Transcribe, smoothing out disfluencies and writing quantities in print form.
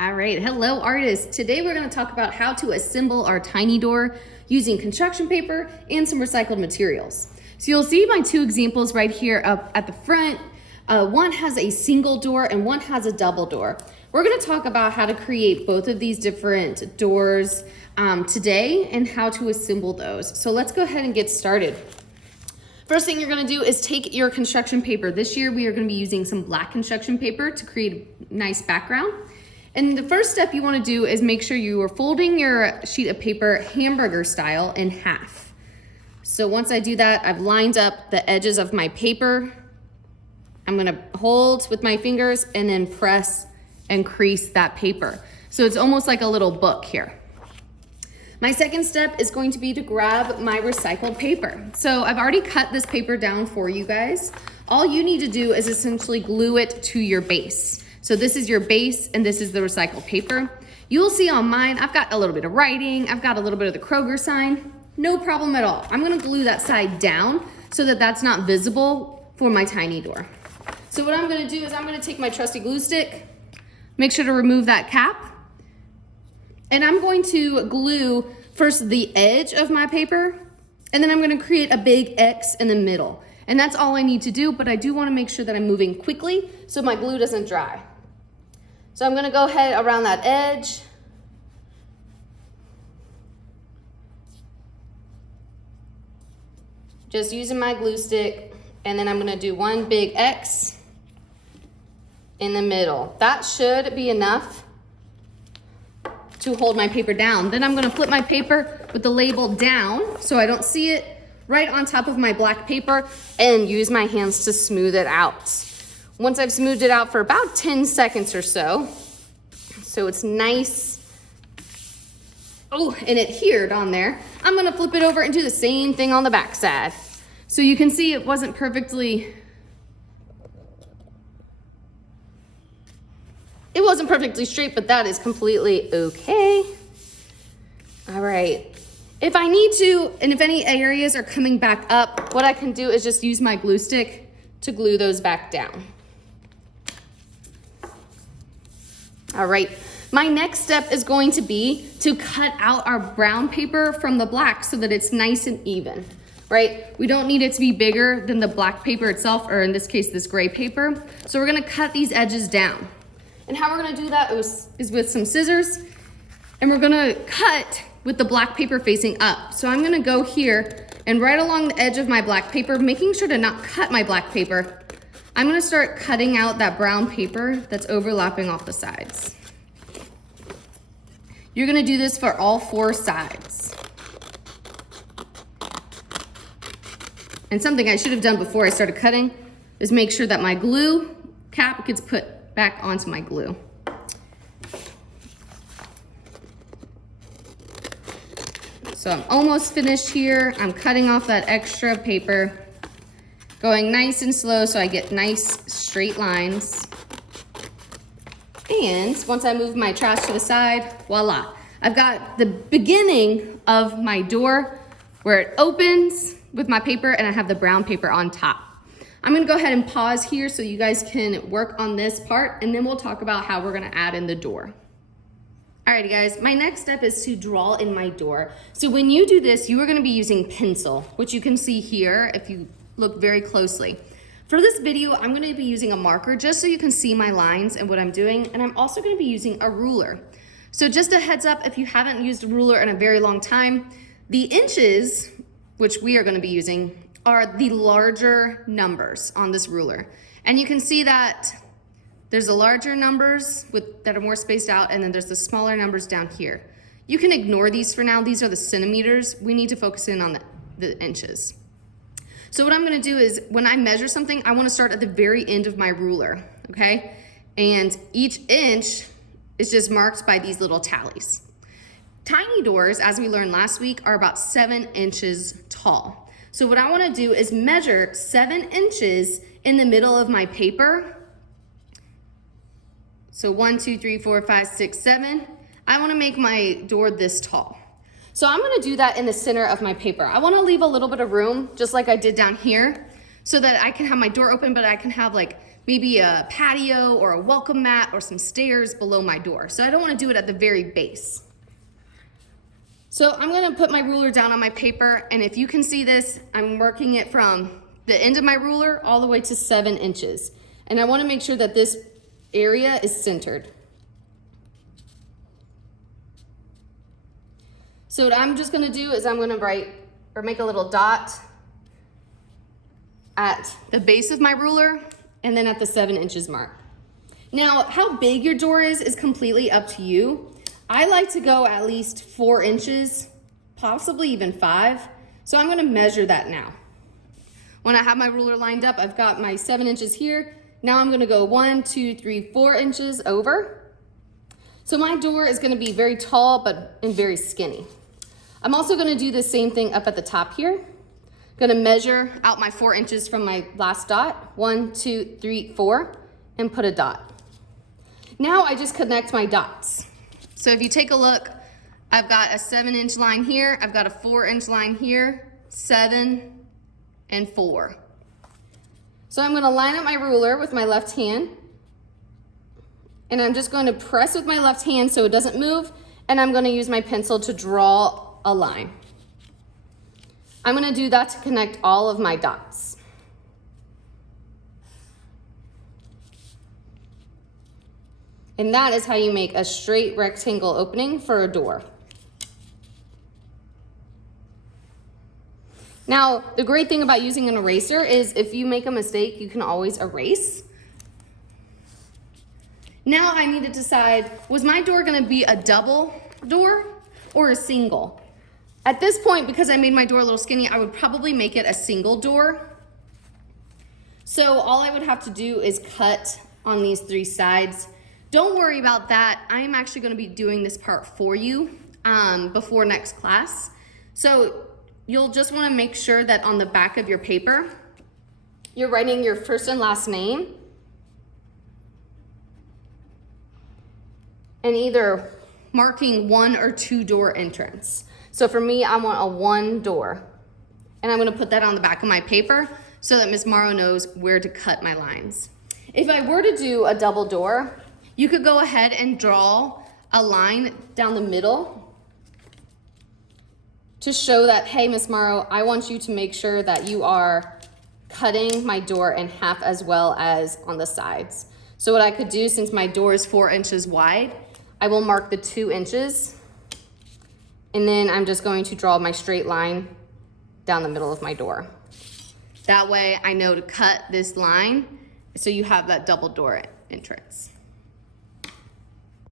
All right, hello artists. Today we're going to talk about how to assemble our tiny door using construction paper and some recycled materials. So you'll see my two examples right here up at the front. One has a single door and one has a double door. We're going to talk about how to create both of these different doors today and how to assemble those. So let's go ahead and get started. First thing you're going to do is take your construction paper. This year we are going to be using some black construction paper to create a nice background. And the first step you want to do is make sure you are folding your sheet of paper hamburger style in half. So once I do that, I've lined up the edges of my paper. I'm going to hold with my fingers and then press and crease that paper. So it's almost like a little book here. My second step is going to be to grab my recycled paper. So I've already cut this paper down for you guys. All you need to do is essentially glue it to your base. So this is your base and this is the recycled paper. You'll see on mine, I've got a little bit of writing, I've got a little bit of the Kroger sign, no problem at all. I'm gonna glue that side down so that that's not visible for my tiny door. So what I'm gonna do is I'm gonna take my trusty glue stick, make sure to remove that cap, and I'm going to glue first the edge of my paper, and then I'm gonna create a big X in the middle. And that's all I need to do, but I do wanna make sure that I'm moving quickly so my glue doesn't dry. So I'm gonna go ahead around that edge. Just using my glue stick, and then I'm gonna do one big X in the middle. That should be enough to hold my paper down. Then I'm gonna flip my paper with the label down so I don't see it, right on top of my black paper, and use my hands to smooth it out. Once I've smoothed it out for about 10 seconds or so it's nice, oh, and it adhered on there, I'm gonna flip it over and do the same thing on the back side. So you can see it wasn't perfectly straight, but that is completely okay. All right. If I need to, and if any areas are coming back up, what I can do is just use my glue stick to glue those back down. All right, my next step is going to be to cut out our brown paper from the black so that it's nice and even, right? We don't need it to be bigger than the black paper itself, or in this case, this gray paper. So we're gonna cut these edges down. And how we're gonna do that is with some scissors, and we're gonna cut with the black paper facing up. So I'm gonna go here and right along the edge of my black paper, making sure to not cut my black paper, I'm gonna start cutting out that brown paper that's overlapping off the sides. You're gonna do this for all 4 sides. And something I should have done before I started cutting is make sure that my glue cap gets put back onto my glue. So I'm almost finished here. I'm cutting off that extra paper, going nice and slow so I get nice straight lines. And once I move my trash to the side, voila. I've got the beginning of my door where it opens with my paper, and I have the brown paper on top. I'm gonna go ahead and pause here so you guys can work on this part, and then we'll talk about how we're gonna add in the door. Alrighty guys, my next step is to draw in my door. So when you do this, you are gonna be using pencil, which you can see here if you look very closely. For this video, I'm gonna be using a marker just so you can see my lines and what I'm doing, and I'm also gonna be using a ruler. So just a heads up, if you haven't used a ruler in a very long time, the inches, which we are gonna be using, are the larger numbers on this ruler. And you can see that there's the larger numbers that are more spaced out, and then there's the smaller numbers down here. You can ignore these for now. These are the centimeters. We need to focus in on the inches. So what I'm gonna do is when I measure something, I wanna start at the very end of my ruler, okay? And each inch is just marked by these little tallies. Tiny doors, as we learned last week, are about 7 inches tall. So what I wanna do is measure 7 inches in the middle of my paper. So 1, 2, 3, 4, 5, 6, 7. I wanna make my door this tall. So I'm gonna do that in the center of my paper. I wanna leave a little bit of room, just like I did down here, so that I can have my door open, but I can have like maybe a patio or a welcome mat or some stairs below my door. So I don't want to do it at the very base. So I'm going to put my ruler down on my paper, and if you can see this, I'm marking it from the end of my ruler all the way to 7 inches. And I want to make sure that this area is centered. So what I'm just going to do is I'm going to write or make a little dot at the base of my ruler and then at the 7 inches mark. Now, how big your door is completely up to you. I like to go at least 4 inches, possibly even 5. So I'm going to measure that now. When I have my ruler lined up, I've got my 7 inches here. Now I'm going to go 1, 2, 3, 4 inches over. So my door is going to be very tall and very skinny. I'm also going to do the same thing up at the top here. I'm going to measure out my 4 inches from my last dot. 1, 2, 3, 4, and put a dot. Now I just connect my dots. So if you take a look, I've got a 7-inch line here, I've got a 4-inch line here, 7 and 4. So I'm going to line up my ruler with my left hand, and I'm just going to press with my left hand so it doesn't move, and I'm going to use my pencil to draw a line. I'm going to do that to connect all of my dots. And that is how you make a straight rectangle opening for a door. Now, the great thing about using an eraser is if you make a mistake, you can always erase. Now I need to decide, was my door gonna be a double door or a single? At this point, because I made my door a little skinny, I would probably make it a single door. So all I would have to do is cut on these 3 sides. Don't worry about that. I am actually going to be doing this part for you before next class. So you'll just want to make sure that on the back of your paper, you're writing your first and last name and either marking 1 or 2 door entrance. So for me, I want a 1 door. And I'm going to put that on the back of my paper so that Ms. Morrow knows where to cut my lines. If I were to do a double door, you could go ahead and draw a line down the middle to show that, hey, Ms. Morrow, I want you to make sure that you are cutting my door in half as well as on the sides. So what I could do, since my door is 4 inches wide, I will mark the 2 inches, and then I'm just going to draw my straight line down the middle of my door. That way I know to cut this line so you have that double door entrance.